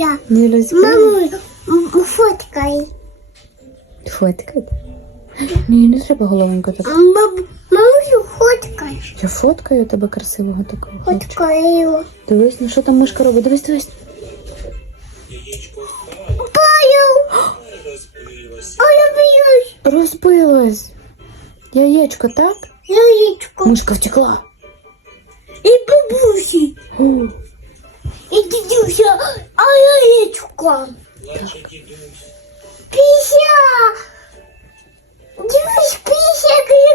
я. Не розбив? Маму, м, фоткай. Ні, не треба головенько так. М, Мамусю, фоткай. Я фоткаю тебе красивого такого. Фоткай його. Дивись, ну що там мишка робить? Дивись, дивись. Паю. А я боюсь. Розбилось. Яєчко, так? Яєчко. Мишка втекла. І бабусі.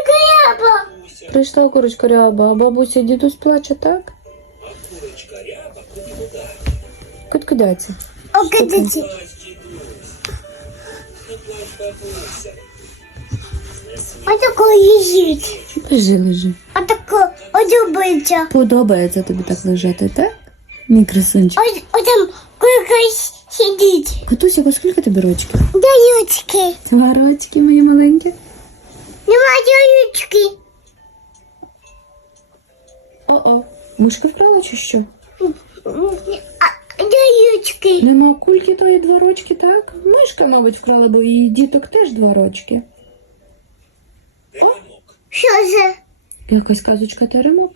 Кряба. прийшла курочка ряба, а бабуся дідусь плаче, так? Куди кидається? О, кидайте. А тако їжить. Лежи, лежи. А тако одобиться. Подобається тобі так лежати, так? Мій красунчик. Ось там якась сидить. Катуся, по скільки тобі рочків? Даючки. Два рочки, мої маленькі. Нема даючки. О-о. Мишка вкрала чи що? А. Нема кульки тої два рочки, так? Мишка, мабуть, вкрала, бо її діток теж два рочки. Що це? Якась казочка теремок.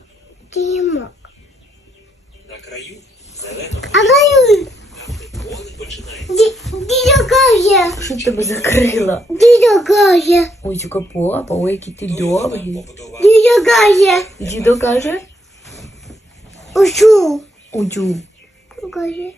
Тімок. А маю. Дідо каже. Що тебе закрила? Дідо каже. Ой, тільки папа, ой, який ти добрий. Дідо каже. Дідо каже? Ошу. Удю. Каже.